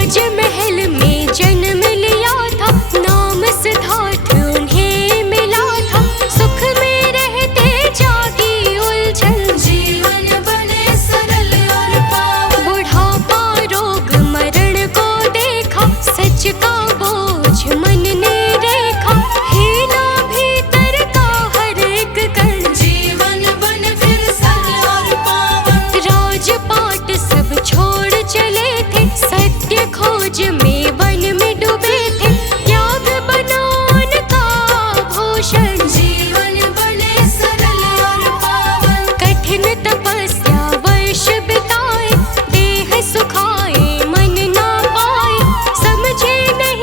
राजमहल में जन्म लिया था, नाम सिद्धार्थ उन्हें मिला था। सुख में रहते जागी उलझन, जीवन बने सरल और पावन। बुढ़ापा रोग मरण को देखा, सच का बोझ मन ने देखा। हीना भीतर का हर एक कण, जीवन बन फिर सरल और पावन। राजपाट सब छोड़ चले थे, सत्य खोज में वन में डूबे थे। त्याग बना उनका भूषण, जीवन बने सरल और पावन। कठिन तपस्या वर्ष बिताए, देह सुखाए मन ना पाए। समझे नहीं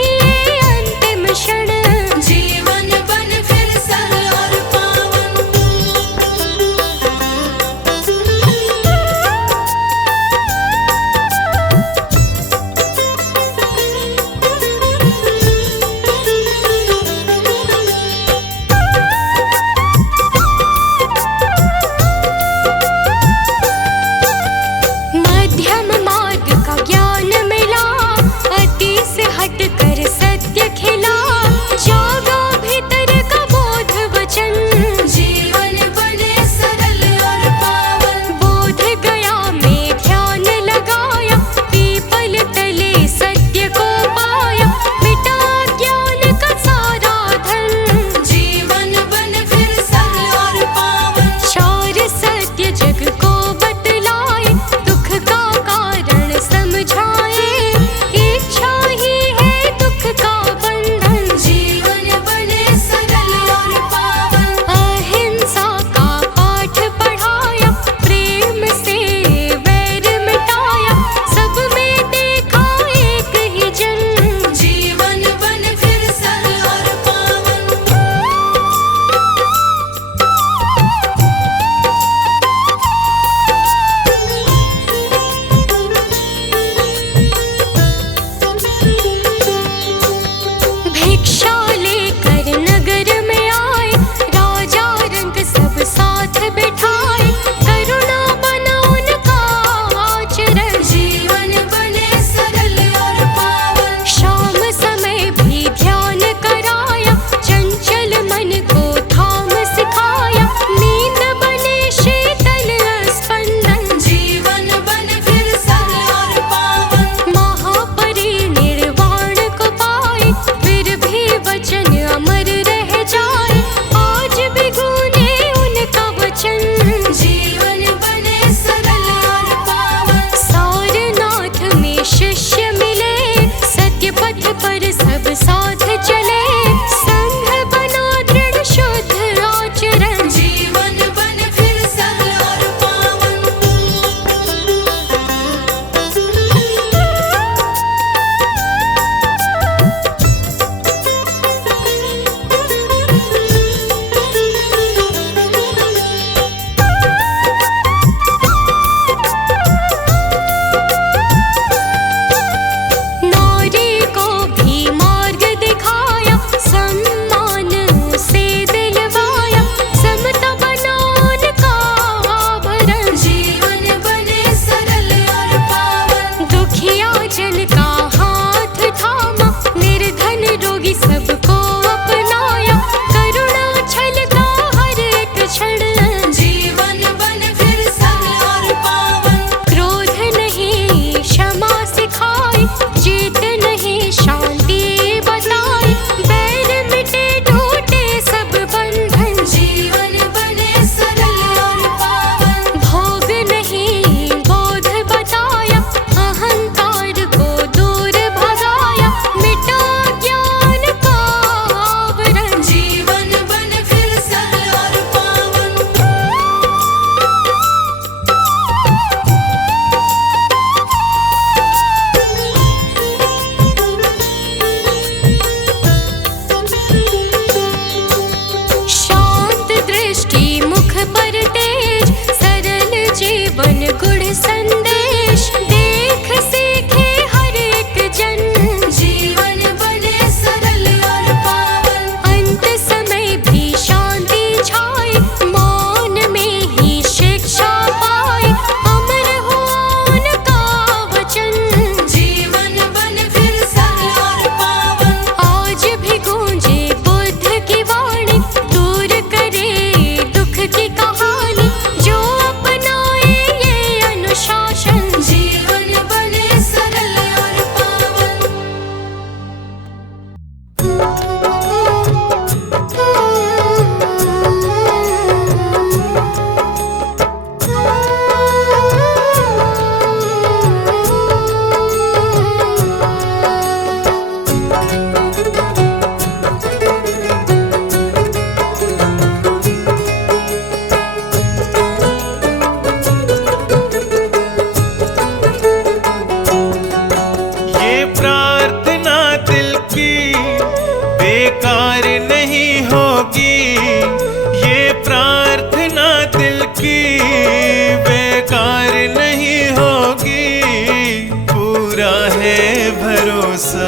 है भरोसा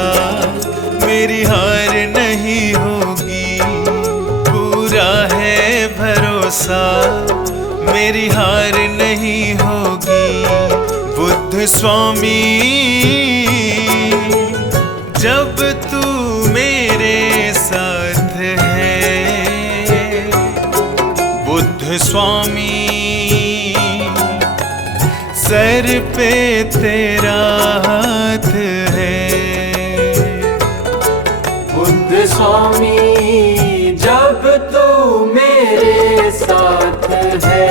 मेरी हार नहीं होगी, पूरा है भरोसा मेरी हार नहीं होगी। बुद्ध स्वामी जब तू मेरे साथ है, बुद्ध स्वामी सर पे तेरा हाथ है। बुद्ध स्वामी जब तू मेरे साथ है,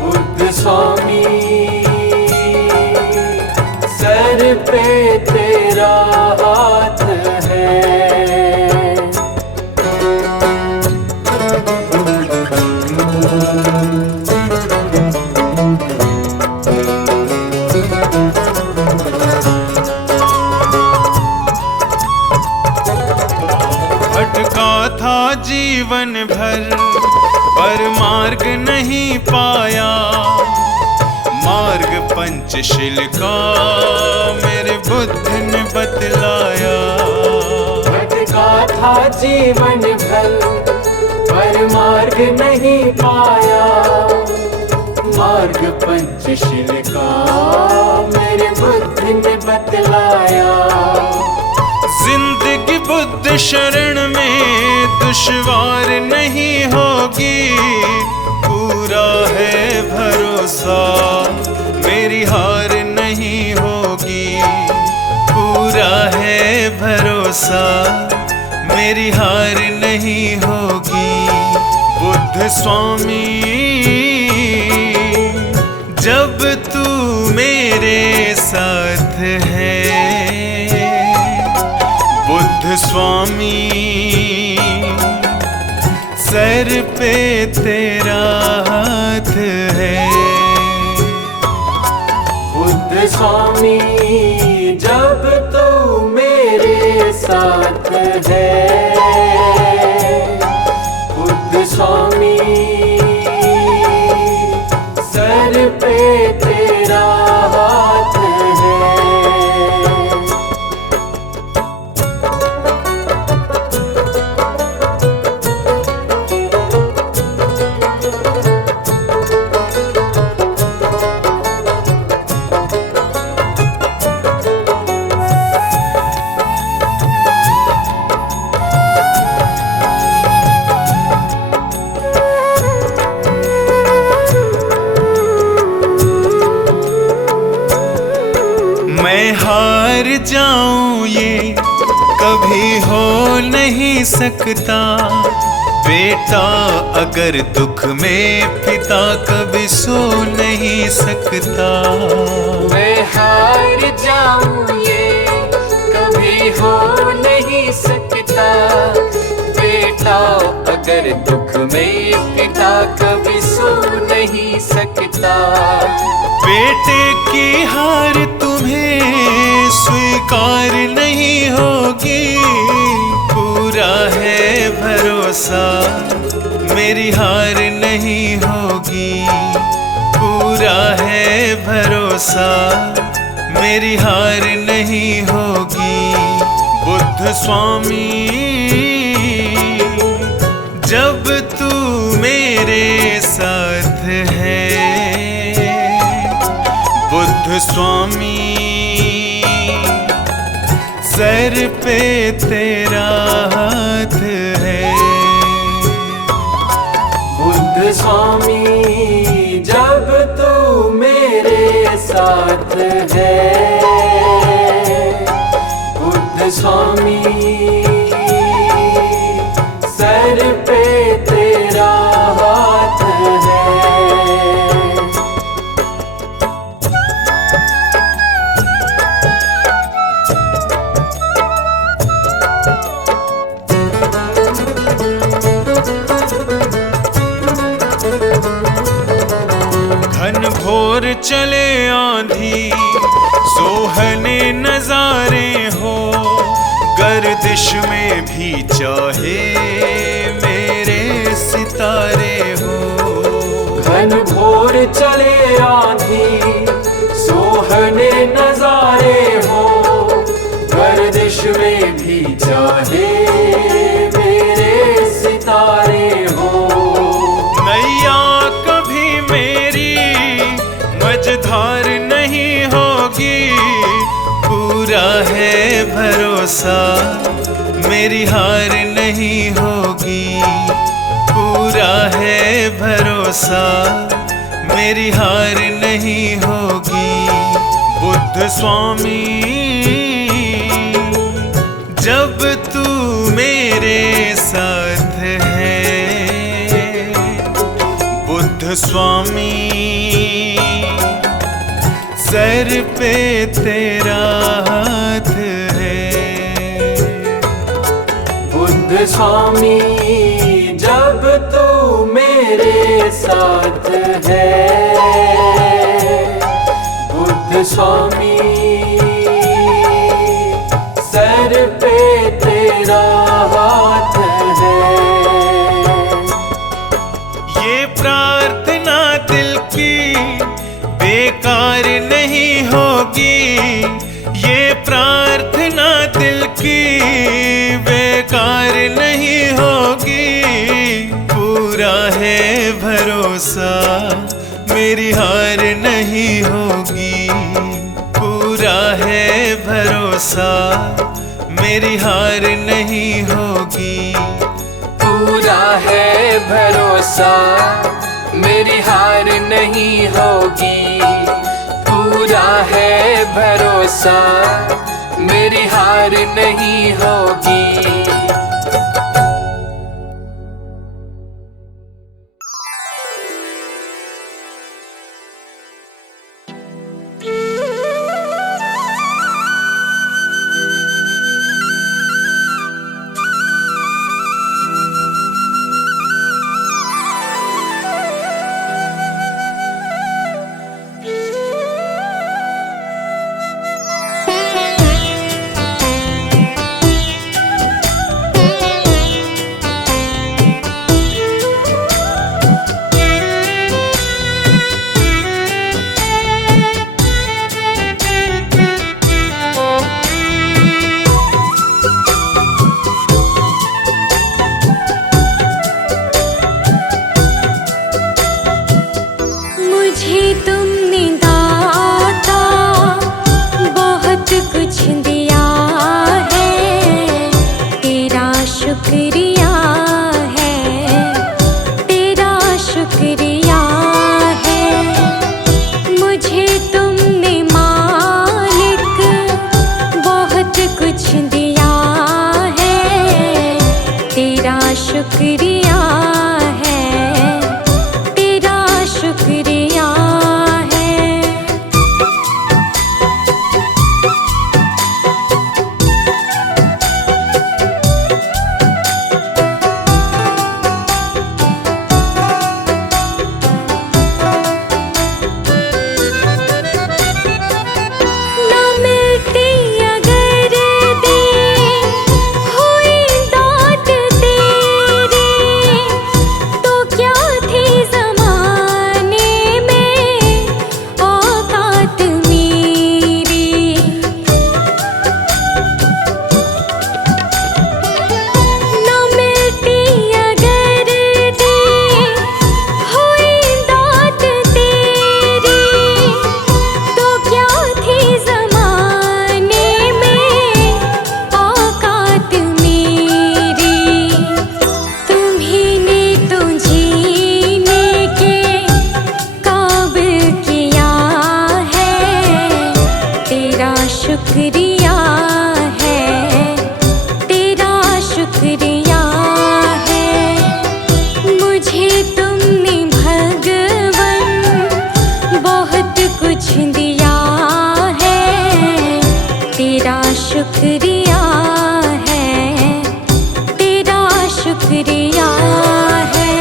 बुद्ध स्वामी सर पे तेरा हाथ है। भटका था जीवन भर पर मार्ग नहीं पाया, मार्ग पंचशील का मेरे बुद्ध ने बतलाया। भटका था जीवन भर पर मार्ग नहीं पाया, मार्ग पंचशील का मेरे बुद्ध ने बतलाया। जिंदगी बुद्ध शरण में दुश्वार नहीं होगी, पूरा है भरोसा मेरी हार नहीं होगी, पूरा है भरोसा मेरी हार नहीं होगी। बुद्ध स्वामी जब तू मेरे साथ है, बुद्ध स्वामी सर पे तेरा हाथ है। बुद्ध स्वामी जब तू मेरे साथ है, बुद्ध स्वामी सर पे तेरा हाथ है। मैं हार जाऊं ये कभी हो नहीं सकता, बेटा अगर दुख में पिता कभी सो नहीं सकता। मैं हार जाऊं ये कभी हो नहीं सकता, बेटा अगर दुख में पिता कभी सो नहीं सकता। बेटे की हार तुम्हें स्वीकार नहीं होगी, पूरा है भरोसा मेरी हार नहीं होगी, पूरा है भरोसा मेरी हार नहीं होगी। बुद्ध स्वामी जब तू मेरे साथ है, बुद्ध स्वामी सर पे तेरा हाथ है। बुद्ध स्वामी जब तू मेरे साथ है, बुद्ध स्वामी सर पे तेरा हाथ है। घन घोर चले आंधी सोहने नजारे हो, गर्दिश में भी चाहे मेरे सितारे हो। घन घोर चले आंधी सोहने भरोसा मेरी हार नहीं होगी। पूरा है भरोसा मेरी हार नहीं होगी। बुद्ध स्वामी जब तू मेरे साथ है, बुद्ध स्वामी सर पे तेरा हाथ है। बुद्ध स्वामी जब तू मेरे साथ है, बुद्ध स्वामी सर पे तेरा हाथ है। ये प्रार्थना दिल की बेकार नहीं होगी। ये प्रार्थना दिल की बेकार नहीं होगी। पूरा है भरोसा मेरी हार नहीं होगी। पूरा है भरोसा मेरी हार नहीं होगी। पूरा है भरोसा मेरी हार नहीं होगी। पूरा है भरोसा मेरी हार नहीं होगी। शुक्रिया है, तेरा शुक्रिया है। ना मिलती अगर दी हुई दात तेरी, तो क्या थी ज़माने में औकात मेरी। ना मिलती अगर दी हुई दात तेरी, तो क्या थी ज़माने में औकात मेरी। तुम्हीं ने तो जीने के काबिल किया है, तेरा शुक्रिया है, तेरा शुक्रिया है। मुझे तुमने भगवन बहुत कुछ दिया है, तेरा शुक्रिया है, तेरा शुक्रिया है।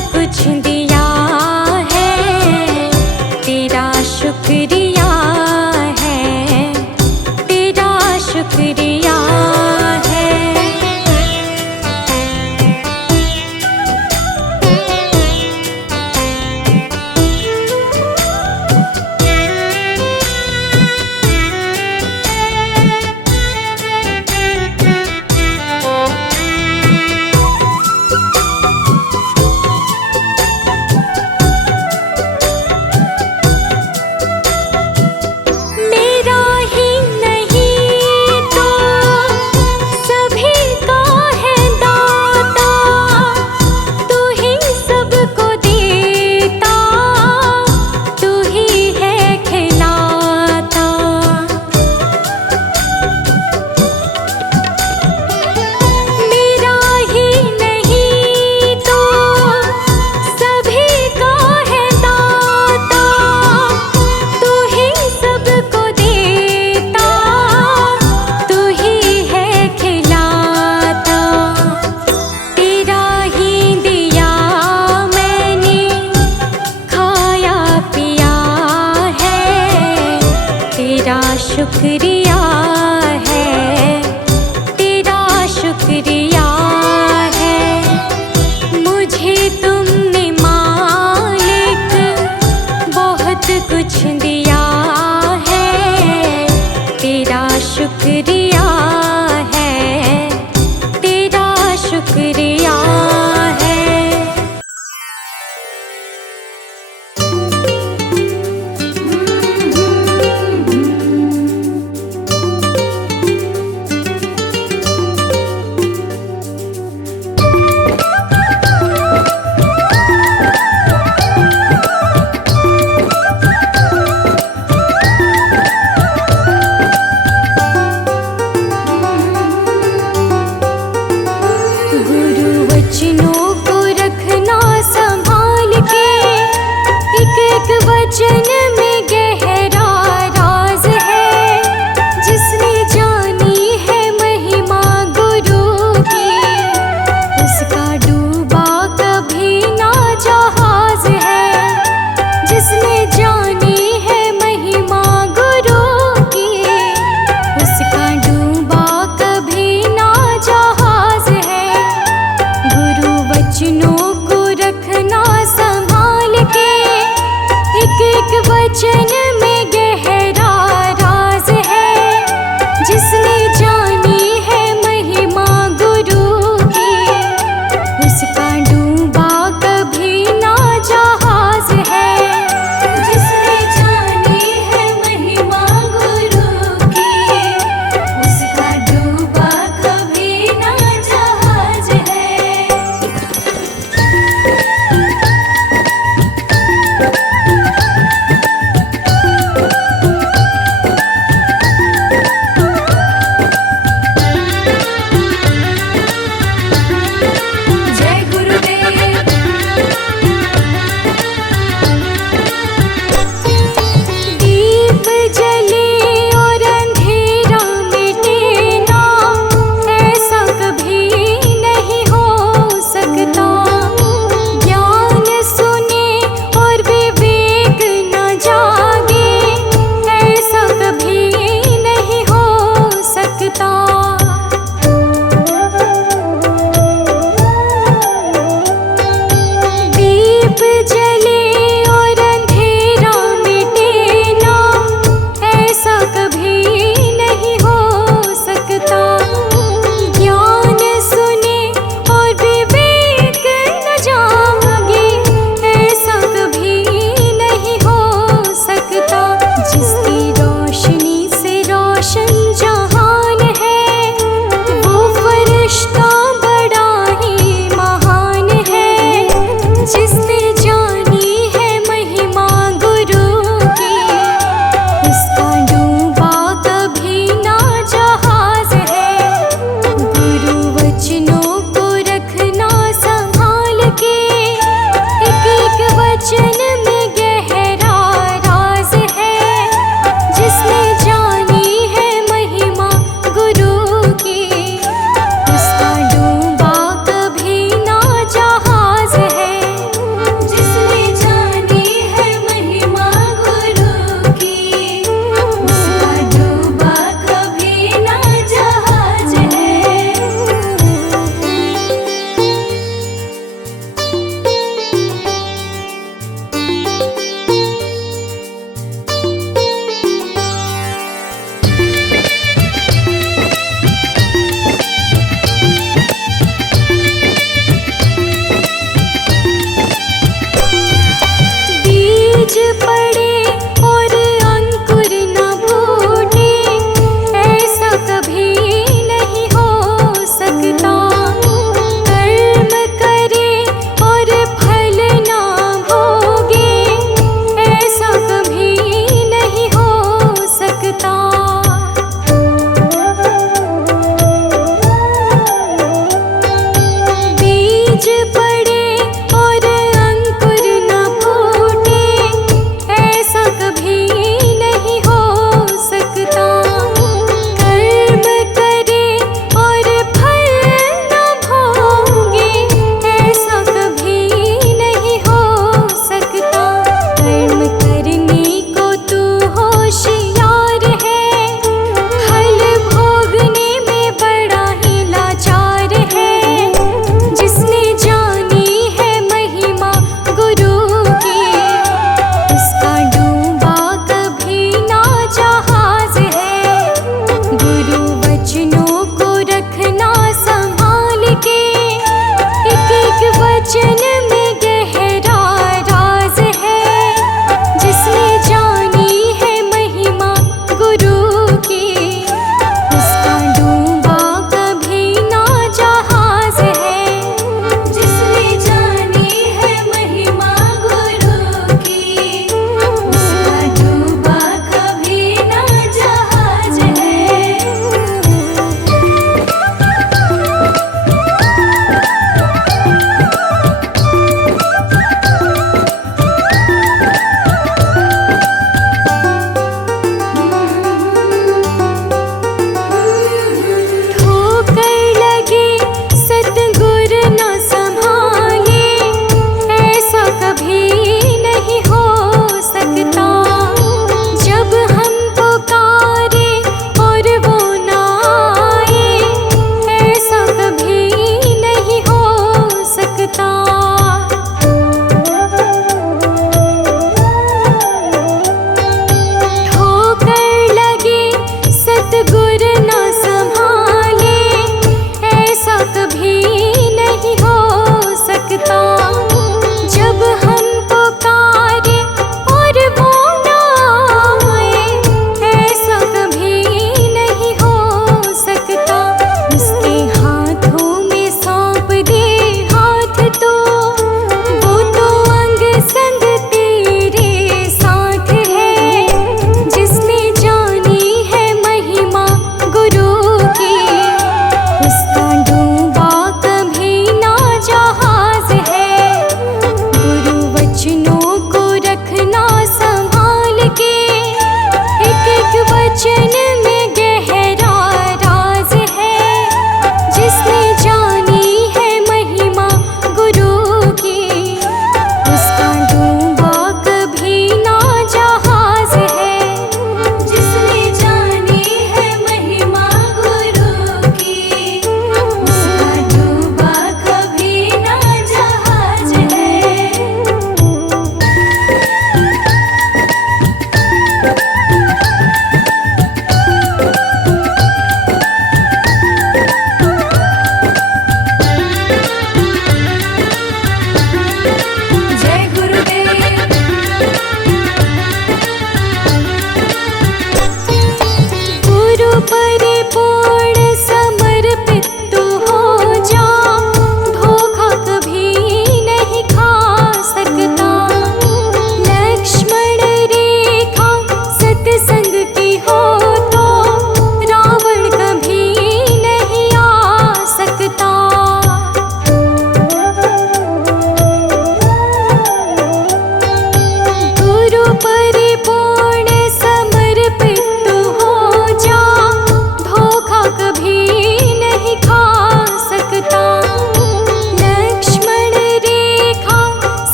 कुछ दिया है, तेरा शुक्रिया है, तेरा शुक्रिया है।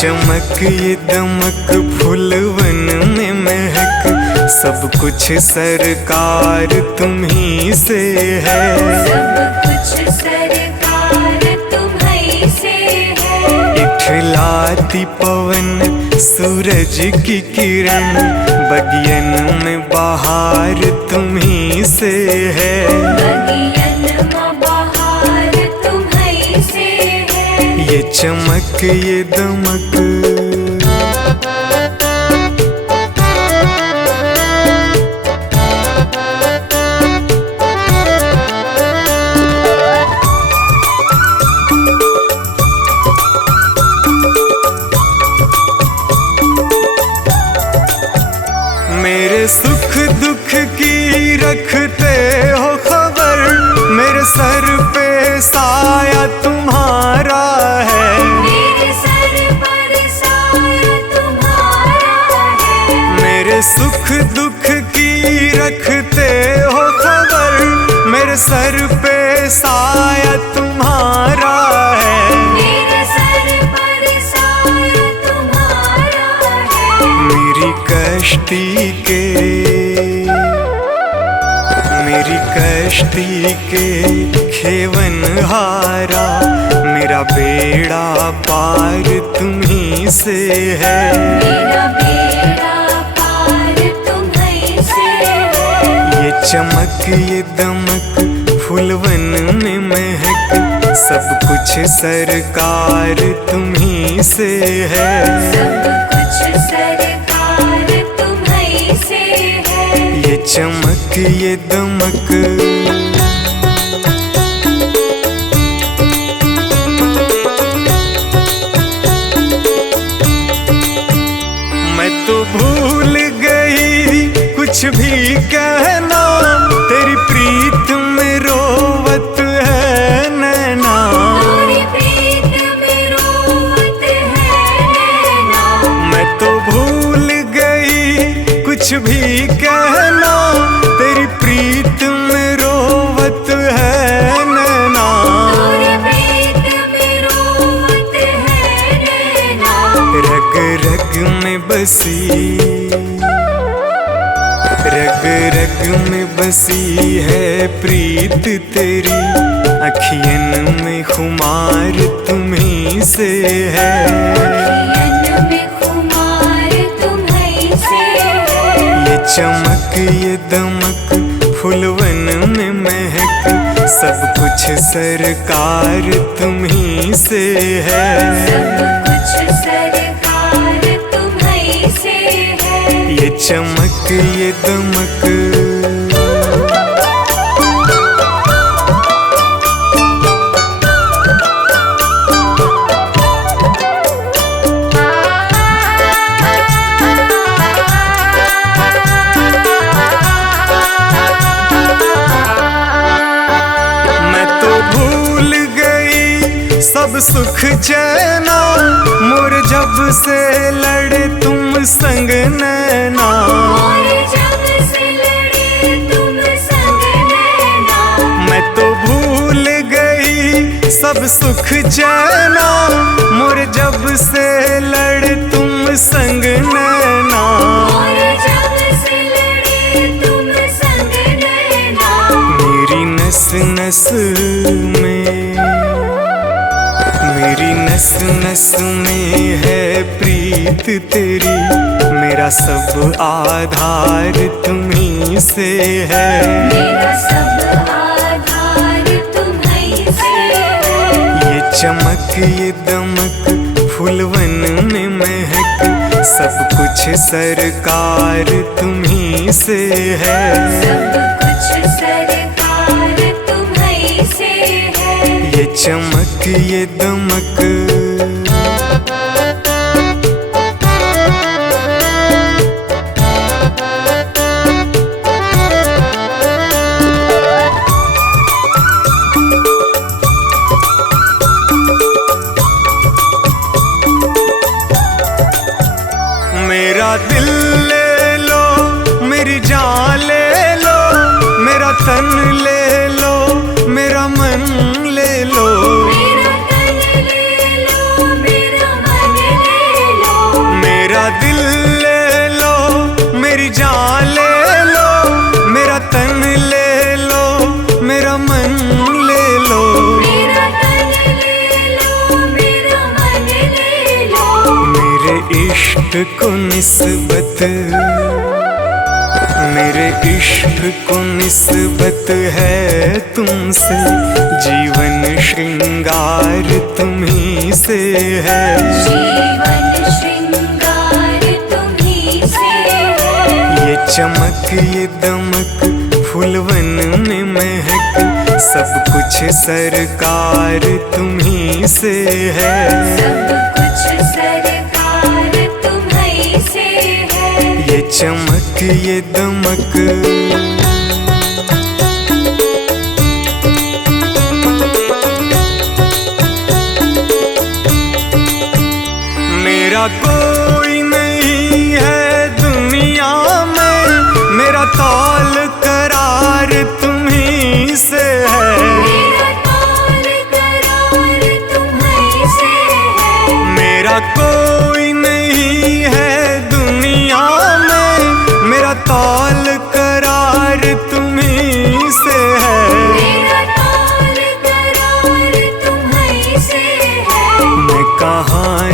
चमक ये दमक फूलवन में महक, सब कुछ सरकार तुम्ही से है। सब कुछ सरकार तुम्ही से है। इठलाती पवन सूरज की किरण, बगियन में बहार तुम्ही से है। बगियन में बहार तुम्ही से है। ये चमक ये दमक मेरे सुख दुख की रखते हो खबर, मेरे सर पे साया तुम्हारा है। मेरे सर पर साया तुम्हारा है। मेरे सुख दुख की रखते हो खबर, मेरे सर पे साया तुम्हारा है। मेरे सर पर साया तुम्हारा है। मेरी कश्ती के खेवन हारा, मेरा बेड़ा पार तुम्ही से है। मेरा बेड़ा पार तुम्ही से है। ये चमक ये दमक फूलवन में महक, सब कुछ सरकार तुम्ही से है। सब कुछ सरकार तुम्ही से है। ये चमक ये दमक मैं तो भूल गई कुछ भी कहना, तेरी प्रीत में रोवत है नैना। तेरी प्रीत में रोवत है नैना। मैं तो भूल गई कुछ भी कहना, तेरी प्रीत में रोवत है नैना। तेरी प्रीत में रोवत है नैना। रग रग में बसी, रग रग में बसी है प्रीत तेरी, अखियन में खुमार तुम्ही से है। अखियन में खुमार तुम्ही से है। ये चमक ये दमक फूलवन में महक, सब कुछ सरकार तुम्ही से है। सब कुछ सरकार तुम्ही से है। ये चमक ये दमक सब सुख चैना, मोर जब से लड़े तुम संग नैना। मोर जब से लड़े तुम संग नैना। मैं तो भूल गई सब सुख चैना, मोर जब से लड़े तुम संग नैना। मोर जब से लड़े तुम संग नैना। मेरी नस नस में, मेरी नस नस में है प्रीत तेरी, मेरा सब आधार तुम्ही से है। मेरा सब आधार तुम्ही से है। ये चमक ये दमक फूलवन में महक, सब कुछ सरकार तुम्ही से है। सब कुछ सरकार तुम्ही से है। ये चमक ये दमक मेरा दिल ले लो, मेरी जान ले लो, मेरा तन ले लो, मेरा मन ले लो। मेरा तन ले लो, इश्क को निस्बत, मेरे इश्क को निस्बत है तुमसे, जीवन श्रृंगार तुम्ही से है। जीवन श्रृंगार तुम्ही से है। ये चमक ये दमक फूलवन में महक, सब कुछ सरकार तुम्ही से है। सब कुछ सरकार तुम्ही से है। ये चमक ये दमक मेरा कोई नहीं है दुनिया में, मेरा तौल करार तुम्ही से है। मेरा तौल करार तुम्ही से है। मेरा कोई नहीं है दुनिया में, मेरा तौल करार तुम्ही से है। मेरा तौल करार तुम्ही से है। मैं कहाँ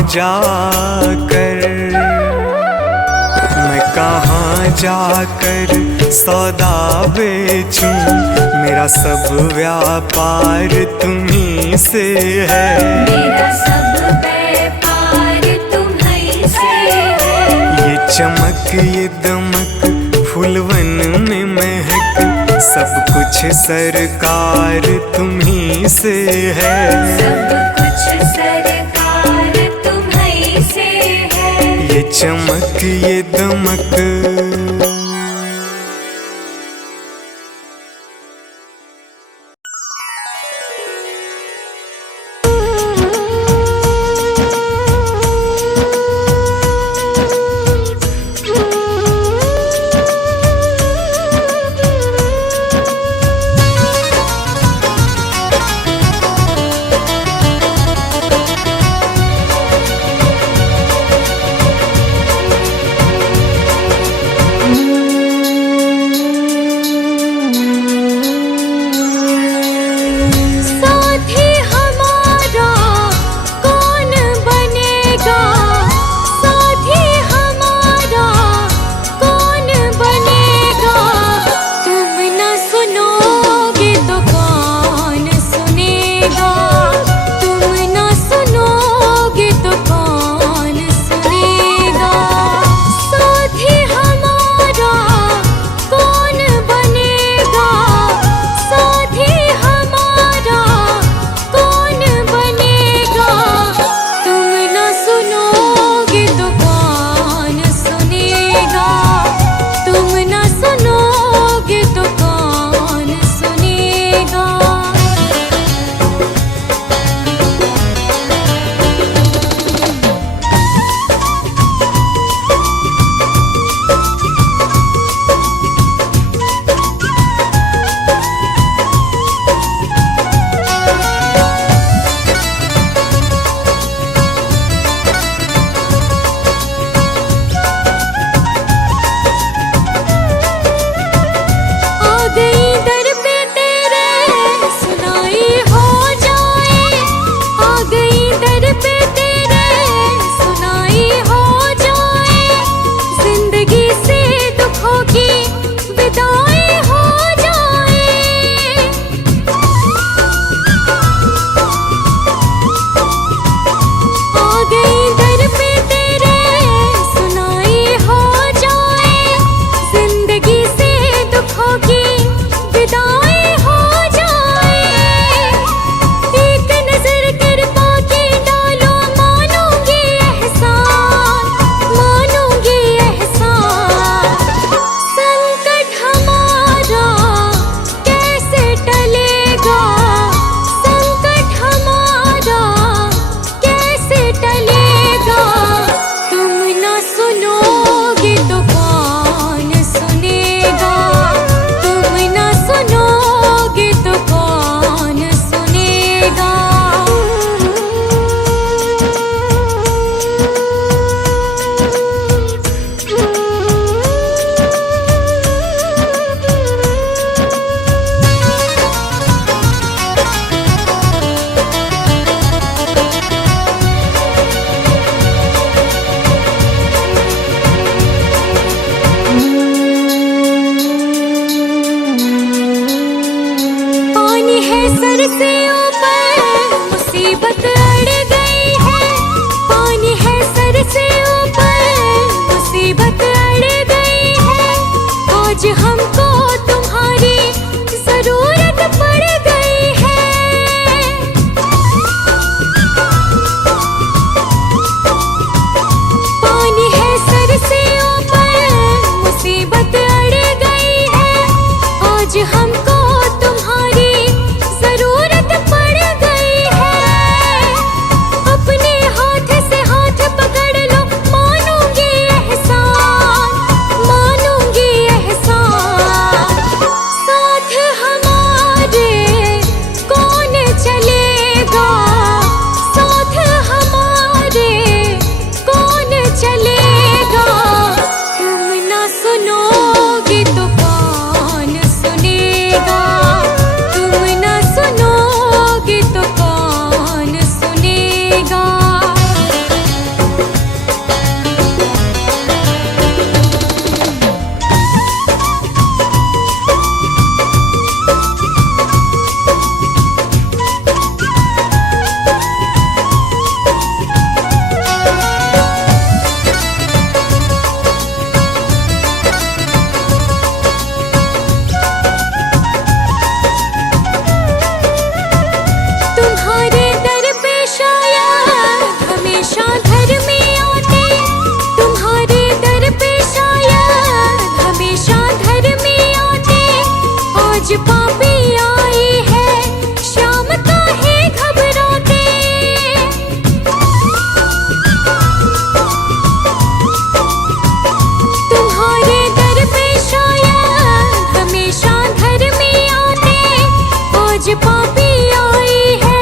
जाकर सौदा बेचूं, मेरा सब व्यापार तुम्ही से है। मेरा सब व्यापार तुम्ही से है। ये चमक ये दमक फूलवन में महक, सब कुछ सरकार तुम्ही से है। सब कुछ सरकार तुम्ही से है। ये चमक ये दमक है सर से ऊपर, मुसीबत अड़ गई है। पानी है सर से ऊपर, मुसीबत अड़ गई है। आज हमको तुम्हारी जरूरत पड़ गई है। पानी है सर से ऊपर, मुसीबत अड़ गई है। आज हमको तुम्हारी जरूरत पड़ गई है। अपने हाथ से हाथ पकड़ लो, मानूंगी एहसान, मानूंगी एहसान। साथ हमारे कौन चलेगा, साथ हमारे कौन चलेगा। तुम ना सुनोगे तो कौन सुनेगा, तुम ना सुनोगे तो कौन सुनेगा। तुम्हारे दर पे शायद हमेशा धर्मी आते, तुम्हारे दर पे शायद हमेशा धर्मी आते। आज पापी आई है, शाम काहे घबराते। तुम्हारे दर पे शायद हमेशा धर्मी आते। आज पापी आई है,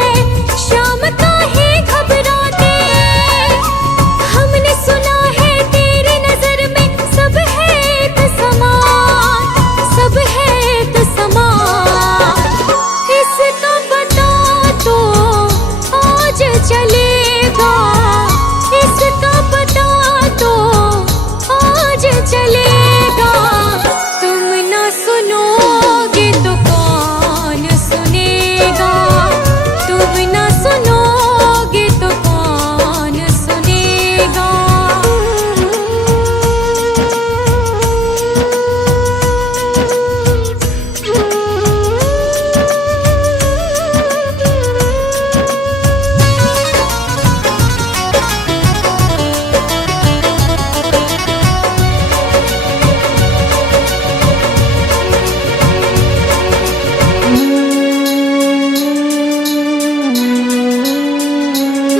शाम काहे घबराते। हमने सुना है तेरी नजर में सब है एक समान, सब है एक समान। इसका पता तो आज चलेगा, इसका पता तो आज चलेगा। तुम ना सुनोगे तो कौन सुनेगा, तुम ना सुनोगे तो कौन सुनेगा।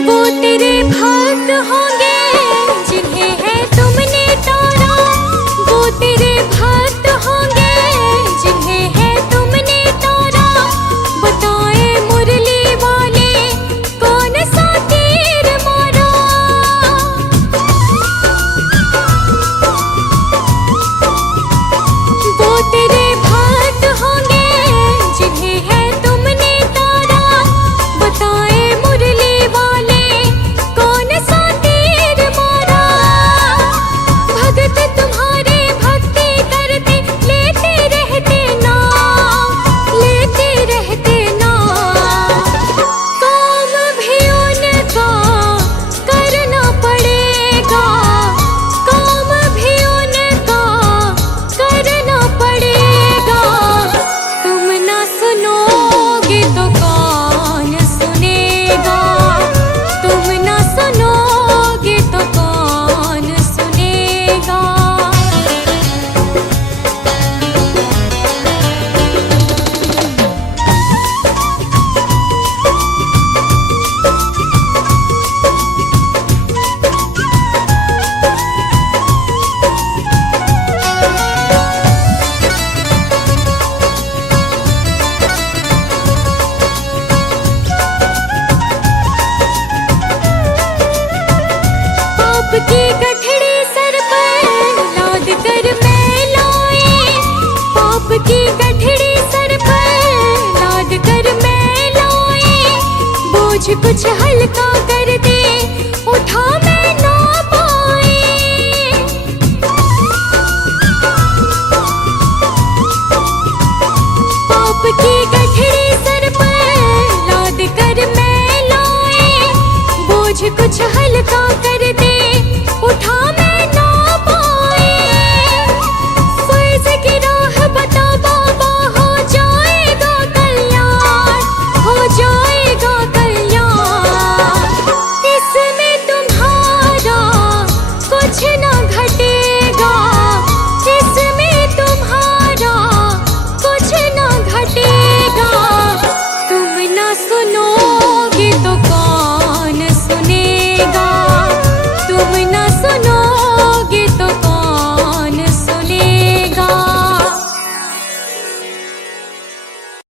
वो तेरे भक्त होंगे जिन्हें है तुमने तारा, वो तेरे भक्त होंगे जिन्हें है तुमने तारा। बताए मुरली वाले कौन सा तीर मारा। वो तेरे भक्त होंगे जिन्हें है तुमने तारा। बताए मुरली वाले कौन सा तीर मारा। भगत तुम्हारे भक्ति करते लेते रहते नाम, लेते रहते नाम। काम भी उनका करना पड़ेगा, काम भी उनका करना पड़ेगा। तुम ना सुनोगे तो कौन सुनेगा, तुम ना सुनोगे तो कौन सुनेगा। पाप की गठड़ी सर पर लाद कर मैं लाए, पाप की गठड़ी सर पर लाद कर मैं लाए। बोझ कुछ हल्का कर